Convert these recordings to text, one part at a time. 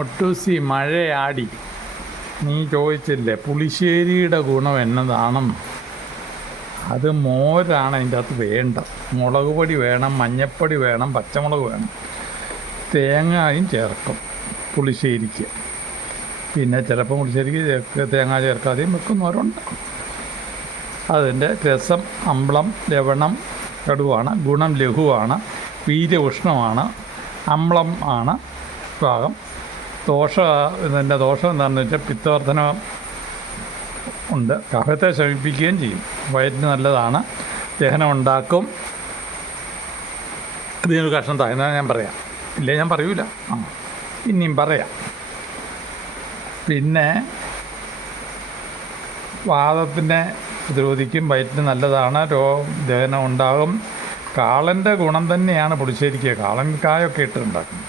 ഒട്ടൂസി മഴയാടി. നീ ചോദിച്ചില്ലേ പുളിശ്ശേരിയുടെ ഗുണം എന്നതാണെന്ന്? അത് മോരാണ് അതിൻ്റെ അകത്ത് വേണ്ടത്. മുളക് പൊടി വേണം, മഞ്ഞൾപ്പൊടി വേണം, പച്ചമുളക് വേണം, തേങ്ങയും ചേർക്കും പുളിശ്ശേരിക്ക്. പിന്നെ ചിലപ്പോൾ പുളിശ്ശേരിക്ക് തേങ്ങ ചേർക്കാതെയും വെക്കുന്നവരുണ്ട്. അതിൻ്റെ രസം അമ്ളം ലവണം കടുവാണ്. ഗുണം ലഘുവാണ്, വീര്യ ഉഷ്ണമാണ്, അമ്ളം ആണ് ഭാഗം. ഇതിൻ്റെ ദോഷം എന്താണെന്ന് വെച്ചാൽ പിത്തവർദ്ധനം ഉണ്ട്, കഫത്തെ ശമിപ്പിക്കുകയും ചെയ്യും, വയറ്റിന് നല്ലതാണ്, ദഹനം ഉണ്ടാക്കും. ഇതിനൊരു കഷ്ണം താഴ്ന്നാൽ ഞാൻ പറയാം, ഇല്ലേ ഞാൻ പറയൂല. ഇനിയും പറയാം. പിന്നെ വാദത്തിനെ പ്രതിരോധിക്കും, വയറ്റിന് നല്ലതാണ്, ദഹനം ഉണ്ടാകും. കാളൻ്റെ ഗുണം തന്നെയാണ് പുളിശ്ശേരിക്ക്. കാളൻ കായൊക്കെ ഇട്ടുണ്ടാക്കും.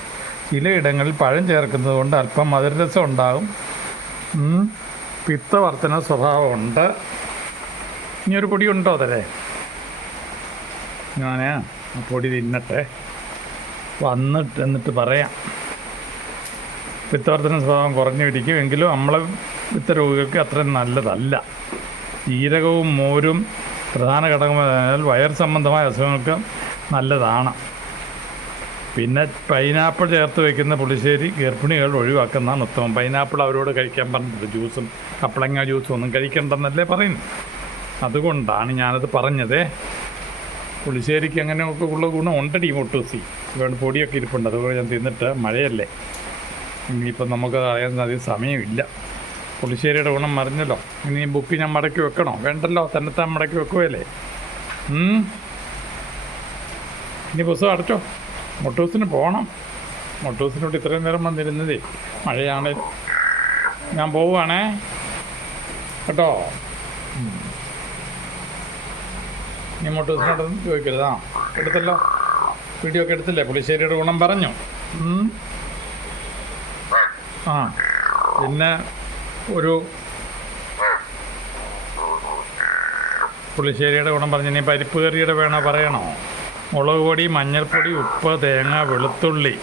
ചിലയിടങ്ങളിൽ പഴം ചേർക്കുന്നത് കൊണ്ട് അല്പം മധുരരസം ഉണ്ടാകും. പിത്തവർദ്ധന സ്വഭാവമുണ്ട്. ഇനിയൊരു പൊടി ഉണ്ടോ അതല്ലേ? ഞാൻ ആ പൊടി തിന്നട്ടെ, എന്നിട്ട് പറയാം. പിത്തവർദ്ധന സ്വഭാവം കുറഞ്ഞിരിക്കും, എങ്കിലും നമ്മളെ പിത്തരോഗികൾക്ക് അത്ര നല്ലതല്ല. ജീരകവും മോരും പ്രധാന ഘടകമായതിനാൽ വയർ സംബന്ധമായ അസുഖങ്ങൾക്ക് നല്ലതാണ്. പിന്നെ പൈനാപ്പിൾ ചേർത്ത് വയ്ക്കുന്ന പുളിശ്ശേരി ഗർഭിണികൾ ഒഴിവാക്കുന്നതാണ് ഉത്തമം. പൈനാപ്പിൾ അവരോട് കഴിക്കാൻ പറഞ്ഞിട്ടുണ്ട്. ജ്യൂസും കപ്പളങ്ങ ജ്യൂസും ഒന്നും കഴിക്കണ്ടെന്നല്ലേ പറയുന്നു. അതുകൊണ്ടാണ് ഞാനത് പറഞ്ഞത്. പുളിശ്ശേരിക്ക് അങ്ങനെയൊക്കെ ഉള്ള ഗുണം ഉണ്ടടി മൊട്ടൂസി. ഇതുകൊണ്ട് പൊടിയൊക്കെ ഇരിപ്പുണ്ട്, അതുപോലെ ഞാൻ തിന്നിട്ട്. മഴയല്ലേ, ഇനിയിപ്പം നമുക്ക് അറിയാൻ അധികം സമയമില്ല. പുളിശ്ശേരിയുടെ ഗുണം മറിഞ്ഞല്ലോ. ഇനി ബുക്ക് ഞാൻ മടക്കി വെക്കണോ? വേണ്ടല്ലോ, തന്നെത്താൻ മടക്കി വെക്കുമല്ലേ. ഇനി പുസ്തകം അടച്ചോ. മൊട്ടൂസിന് പോകണം. മൊട്ടൂസിനോട് ഇത്രയും നേരം വന്നിരുന്നതേ മഴയാണ്. ഞാൻ പോവുകയാണേ കേട്ടോ. ഇനി മൊട്ടൂസിനോടൊന്നും ചോദിക്കരുത്. എടുത്തല്ലോ, വീഡിയോ ഒക്കെ എടുത്തില്ലേ? പുളിശ്ശേരിയുടെ ഗുണം പറഞ്ഞു. പിന്നെ ഒരു പുളിശ്ശേരിയുടെ ഗുണം പറഞ്ഞു. ഇനി പരിപ്പ് കറിയുടെ വേണോ പറയണോ? മുളക് പൊടി, മഞ്ഞൾപ്പൊടി, ഉപ്പ്, തേങ്ങ, വെളുത്തുള്ളി,